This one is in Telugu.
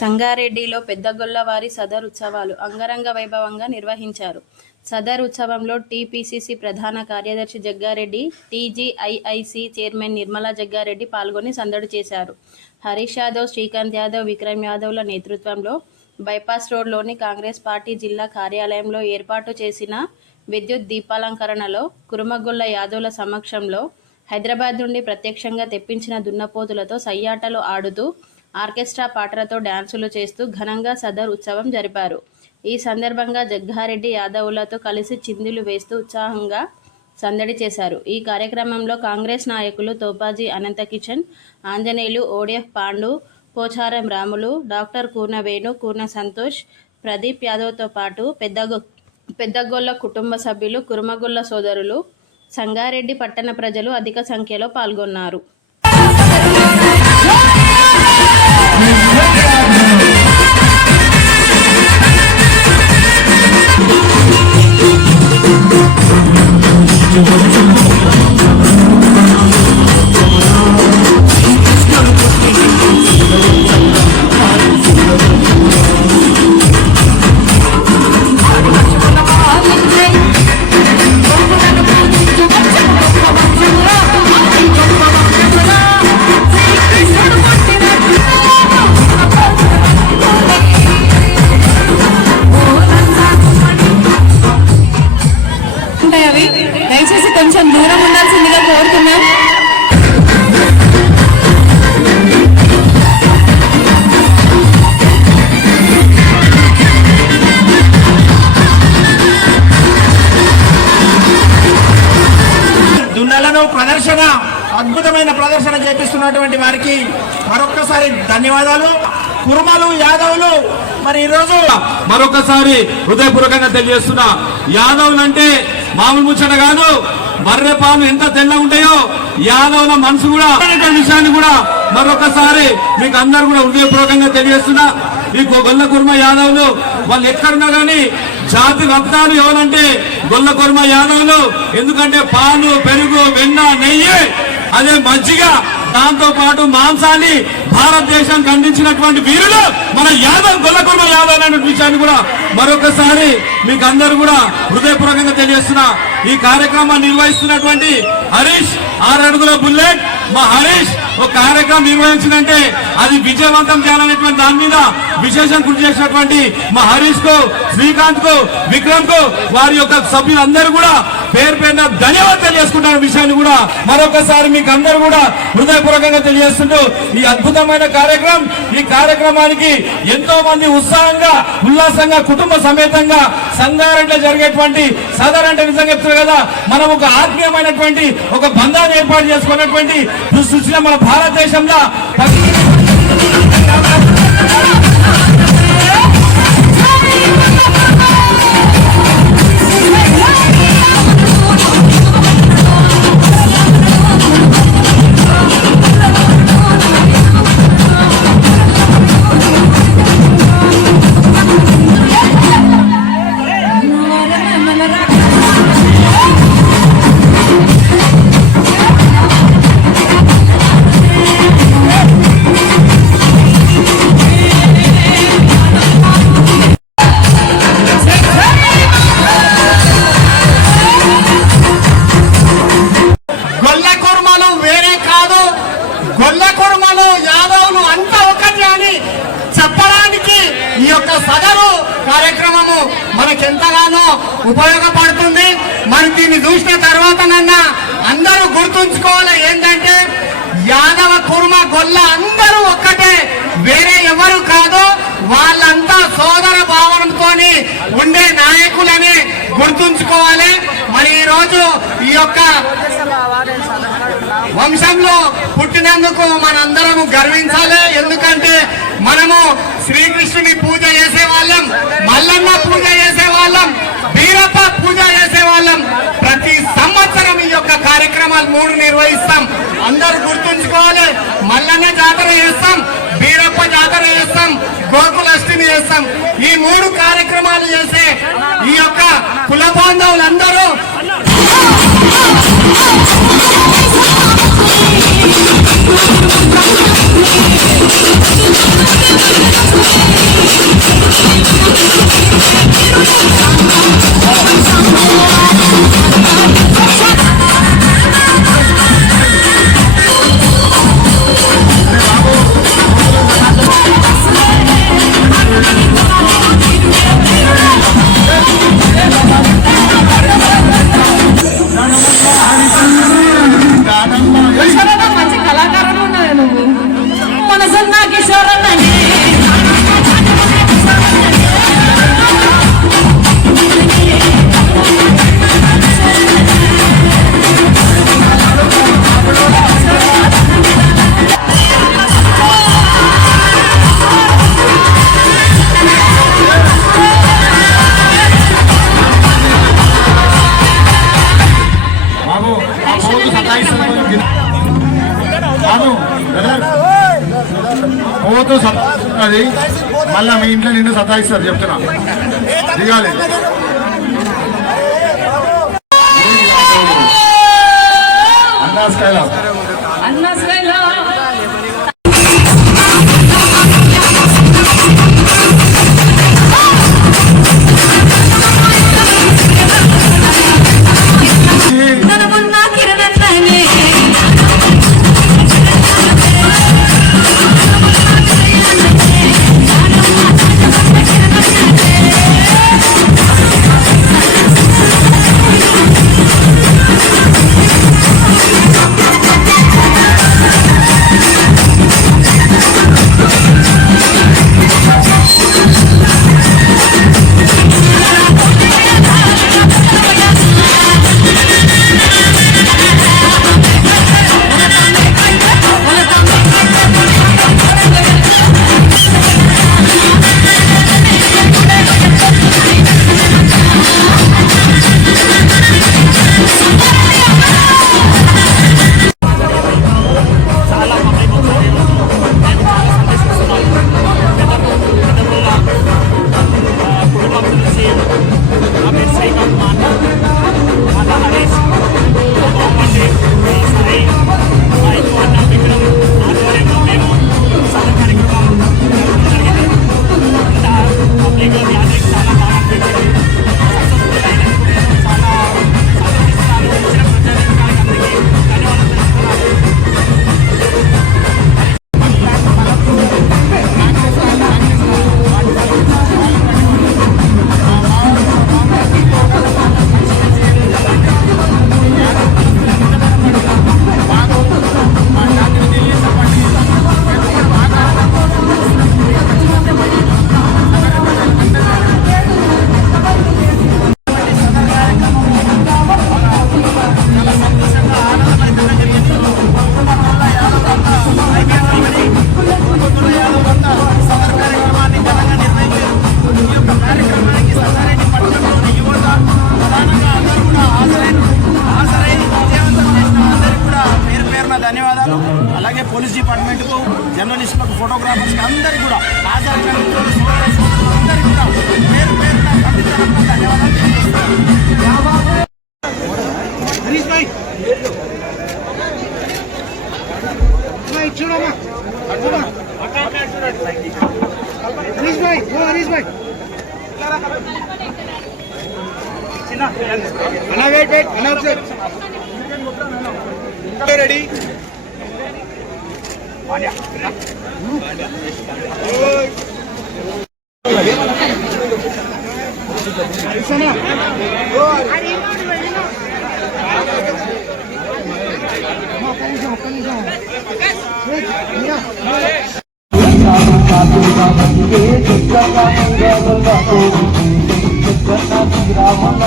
సంగారెడ్డిలో పెద్దగొల్లవారి సదర్ ఉత్సవాలు అంగరంగ వైభవంగా నిర్వహించారు. సదర్ ఉత్సవంలో టీపీసీసీ ప్రధాన కార్యదర్శి జగ్గారెడ్డి, టీజీఐఐసీ చైర్మన్ నిర్మలా జగ్గారెడ్డి పాల్గొని సందడి చేశారు. హరీష్ యాదవ్, శ్రీకాంత్ యాదవ్, విక్రమ్ యాదవ్ల నేతృత్వంలో బైపాస్ రోడ్లోని కాంగ్రెస్ పార్టీ జిల్లా కార్యాలయంలో ఏర్పాటు చేసిన విద్యుత్ దీపాలంకరణలో కురుమగొల్ల యాదవ్ల సమక్షంలో హైదరాబాద్ నుండి ప్రత్యక్షంగా తెప్పించిన దున్నపోతులతో సయ్యాటలు ఆడుతూ ఆర్కెస్ట్రా పాటలతో డ్యాన్సులు చేస్తూ ఘనంగా సదర్ ఉత్సవం జరిపారు. ఈ సందర్భంగా జగ్గారెడ్డి యాదవులతో కలిసి చిందులు వేస్తూ ఉత్సాహంగా సందడి చేశారు. ఈ కార్యక్రమంలో కాంగ్రెస్ నాయకులు తోపాజీ అనంతకిషన్, ఆంజనేయులు, ఓడిఎఫ్ పాండు, పోచారం రాములు, డాక్టర్ కూన వేణు, కూన సంతోష్, ప్రదీప్ యాదవ్తో పాటు పెద్దగొల్ల కుటుంబ సభ్యులు, కురుమగొల్ల సోదరులు, సంగారెడ్డి పట్టణ ప్రజలు అధిక సంఖ్యలో పాల్గొన్నారు. దయచేసి కొంచెం దూరం ఉండాల్సిందిగా కోరుతున్నాం. దున్నలను ప్రదర్శన, అద్భుతమైన ప్రదర్శన చేపిస్తున్నటువంటి వారికి మరొక్కసారి ధన్యవాదాలు. కురుమలు యాదవులు మరి ఈరోజు మరొకసారి హృదయపూర్వకంగా తెలియజేస్తున్నా, యాదవులు అంటే మామూలు ముచ్చట కాదు. బర్రె పాలు ఎంత తెల్లగా ఉంటాయో యాదవుల మనసు కూడా విషయాన్ని కూడా మరొకసారి మీకు అందరు కూడా హృదయపూర్వకంగా తెలియజేస్తున్నా. ఈ గొల్ల కుర్మ యాదవులు వాళ్ళు ఎక్కడున్నా కానీ జాతి రత్నాలు ఎవరంటే గొల్ల కుర్మ యాదవులు. ఎందుకంటే పాలు, పెరుగు, వెన్న, నెయ్యి, అదే మజ్జిగ, దాంతో పాటు మాంసాన్ని భారతదేశానికి అందించినటువంటి వీరులు మన యాదవ్, గొల్ల కుర్మ యాదవ్ అనే విషయాన్ని కూడా మరొకసారి మీకు అందరూ కూడా హృదయపూర్వకంగా తెలియజేస్తున్నా. ఈ కార్యక్రమాన్ని నిర్వహిస్తున్నటువంటి హరీష్, 6 అడుగుల బుల్లెట్ మా హరీష్ ఒక కార్యక్రమం నిర్వహించిందంటే అది విజయవంతం చేయాలనేటువంటి దాని మీద విశేషం కృషి చేసినటువంటి మా హరీష్ కు, శ్రీకాంత్ కు, విక్రమ్ కు, వారి యొక్క సభ్యులందరూ కూడా పేరు పేరున ధన్యవాదాలు తెలియజేసుకుంటున్న విషయాన్ని కూడా మరొకసారి మీకు అందరూ కూడా హృదయపూర్వకంగా తెలియజేస్తుంటూ ఈ అద్భుతమైన కార్యక్రమం, ఈ కార్యక్రమానికి ఎంతో మంది ఉత్సాహంగా, ఉల్లాసంగా, కుటుంబ సమేతంగా సంగారెడ్డిలో జరిగేటువంటి సదర్ అంటే నిజంగా చెప్తున్నారు కదా, మనం ఒక ఆత్మీయమైనటువంటి ఒక బంధాన్ని ఏర్పాటు చేసుకున్నటువంటి సృష్టిలో మన భారతదేశంలో ఈ యొక్క సదరు కార్యక్రమము మనకెంతగానో ఉపయోగపడుతుంది. మరి దీన్ని చూసిన తర్వాతనన్నా అందరూ గుర్తుంచుకోవాలి ఏంటంటే యాదవ, కుర్మ, గొల్ల అందరూ ఒక్కటే, వేరే ఎవరు కాదు. వాళ్ళంతా సోదర భావనతో ఉండే నాయకులని గుర్తుంచుకోవాలి. మరి ఈ రోజు ఈ యొక్క వంశంలో పుట్టినందుకు మనందరము గర్వించాలి. ఎందుకంటే మనము శ్రీకృష్ణుని పూజ చేసేవాళ్ళం, మల్లన్న పూజ చేసేవాళ్ళం, వీరప్ప పూజ చేసేవాళ్ళం. ప్రతి సంవత్సరం ఈ యొక్క కార్యక్రమాలు 3 నిర్వహిస్తాం. అందరూ గుర్తుంచుకోవాలి. మల్లన్న జాతర చేస్తాం, వీరప్ప జాతర చేస్తాం, గోకులాష్టమి చేస్తాం. ఈ 3 కార్యక్రమాలు చేసే ఈ యొక్క కుల బాంధవులందరూ ఉంటుంది, మళ్ళా మీ ఇంట్లో నిన్ను సతాయిస్తారు చెప్తున్నా. దిగాలి. అన్నా స్కైలా ధన్యవాదాలు. అలాగే పోలీస్ డిపార్ట్మెంట్ కు, జర్నలిస్టులకు, ఫోటోగ్రాఫర్స్ కి అందరికీ కూడా హాజరైన అందరికీ కూడా పేరు పేరున ఖండితంగా ధన్యవాదాలు తెలియజేస్తున్నాను. హరీష్ భాయ్ చూడమ్మా, హరీష్ భాయ్ హరీష్ భాయ్ అన్నా వెయిట్ వెయిట్ అన్నా ఒకసారి రెడీ. రామన్న